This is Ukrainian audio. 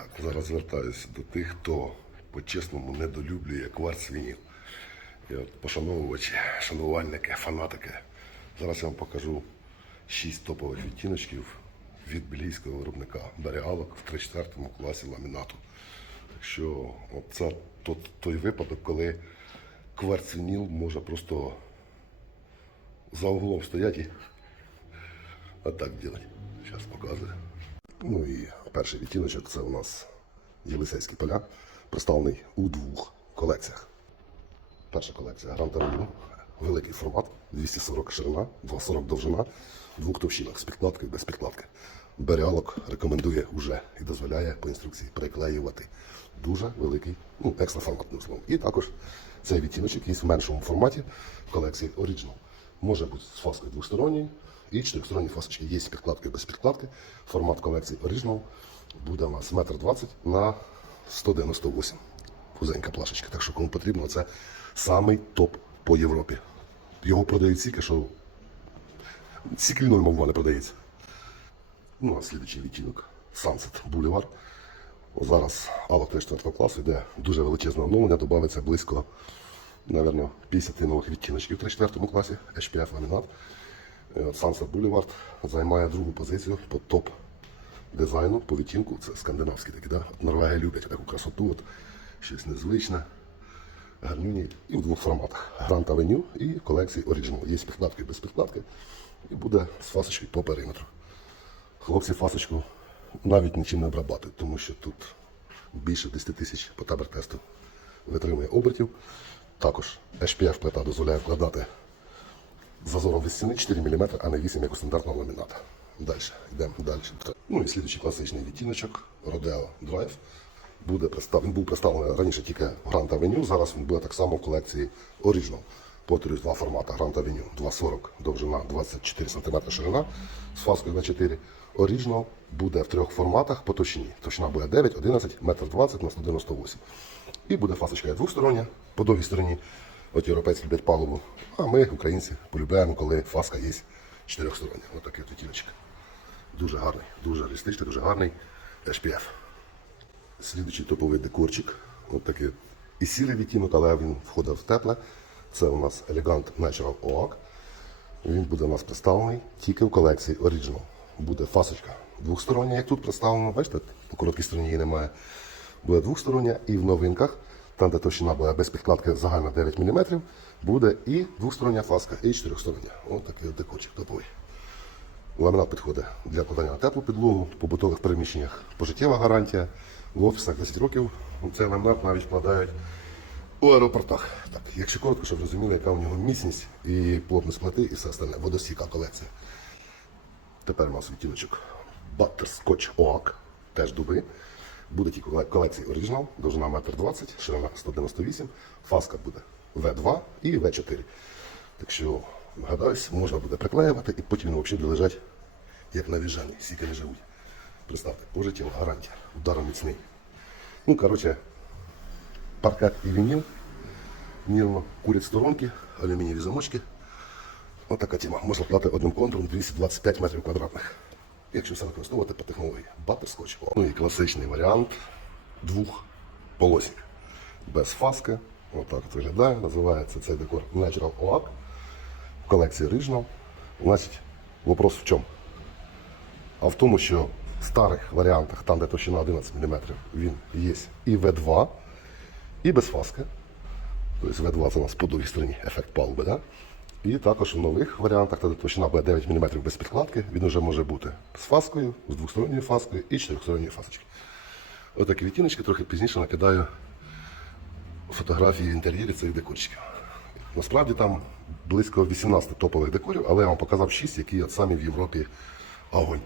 Так, зараз звертаюся до тих, хто по-чесному недолюблює кварц вініл. І от пошановувачі, шанувальники, фанатики. Зараз я вам покажу шість топових відтіночків від бельгійського виробника Береалок в 3-4 класі ламінату. Так що от це тот, той випадок, коли кварц вініл може просто за углом стояти і отак робити. Зараз показую. Ну і перший відтіночок це у нас Єлисейські поля, представлений у двох колекціях. Перша колекція Гранта Ревю, великий формат, 240 ширина, 240 довжина, двох товщинах з підкладки і без підкладки. Береалок рекомендує уже і дозволяє по інструкції приклеювати. Дуже великий, ну, екстра словом. І також цей відтіночок є в меншому форматі в колекції Original. Може бути з фаскою двосторонньою і чотирьохсторонні фасочки. Є з підкладкою без підкладки. Формат колекції Original буде у нас 1,20 м на 198 Вузенька плашечка. Так що кому потрібно, це самий топ по Європі. Його продають тільки, що тільки він мов не продається. Ну, а слідуючий відтінок Sunset Boulevard. Зараз Алла 4 класу йде дуже величезне оновлення, додається близько, напевно, 50 нових відтіночків в 4 класі HPF ламінат. Е, Sunset Boulevard займає другу позицію по топ дизайну, по відтінку. Це скандинавські такі, да? От Норвегія любить таку красоту, от, щось незвичне, гарнюні. І в двох форматах. Grand Avenue і колекції Original. Є з підкладки без підкладки. І буде з фасочкою по периметру. Хлопці фасочку навіть нічим не обрабатують, тому що тут більше 10 тисяч по табер тесту витримує обертів. Також HPF плита дозволяє вкладати зазором від стіни 4 мм, а не 8, як стандартного ламіната. Далі, йдемо далі. Ну і слідуючий класичний відтіночок Rodeo Drive. Буде представ... Він був представлений раніше тільки Grand Avenue, зараз він буде так само в колекції Original. Повторюсь, два формати Grand Avenue 2,40 довжина, 24 см ширина з фаскою 24. Original буде в трьох форматах по товщині. Товщина буде 9, 11, 1,20 м на 198 І буде фасочка двостороння, по довгій стороні. От європейці люблять палубу, а ми, українці, полюбляємо, коли фаска є чотирьохстороння. Ось такий відтіночок. Дуже гарний, дуже реалістичний, дуже гарний HPF. Слідуючий топовий декорчик. От такий і сірий відтінок, але він входить в тепле. Це у нас Elegant Natural Oak. Він буде у нас представлений тільки в колекції Original. Буде фасочка двохстороння, як тут представлено. Бачите, по короткій стороні її немає. Буде двохстороння і в новинках, там де товщина буде без підкладки загальна 9 мм, буде і двохстороння фаска, і чотирьохстороння. Ось такий от декорчик топовий. Ламінат підходить для кладання на теплу підлогу, в побутових приміщеннях пожиттєва гарантія. В офісах 10 років цей ламінат навіть вкладають у аеропортах. Так, якщо коротко, щоб розуміли, яка у нього міцність і плотність плити, і все остальне. Водостійка колекція. Тепер у нас відтіночок Butterscotch Oak, теж дуби. Буде тільки коле- колекції Original, довжина 1,20 м, ширина 198 фаска буде V2 і V4. Так що, гадаюсь, можна буде приклеювати і потім він взагалі буде лежати як на віжані, сіки не живуть. Представте, пожиттєва гарантія, ударом міцний. Ну, коротше, паркет і вініл, мірно курять сторонки, алюмінієві замочки. Ось така тема. Можна плати одним контуром 225 метрів квадратних. Якщо все використовувати по технології Butterscotch. Ну і класичний варіант двох полосів. Без фаски. Отак от виглядає. Називається цей декор Natural Oak в колекції Original. Значить, вопрос в чому? А в тому, що в старих варіантах, там, де товщина 11 мм, він є і V2, і без фаски. Тобто V2 це у нас по другій стороні ефект палуби. Да? І також в нових варіантах, де товщина буде 9 мм без підкладки, він вже може бути з фаскою, з двосторонньою фаскою і чотирьохсторонньою фасочки. Отакі відтіночки трохи пізніше накидаю фотографії інтер'єрів цих декорчиків. Насправді там близько 18 топових декорів, але я вам показав 6, які от самі в Європі огонь.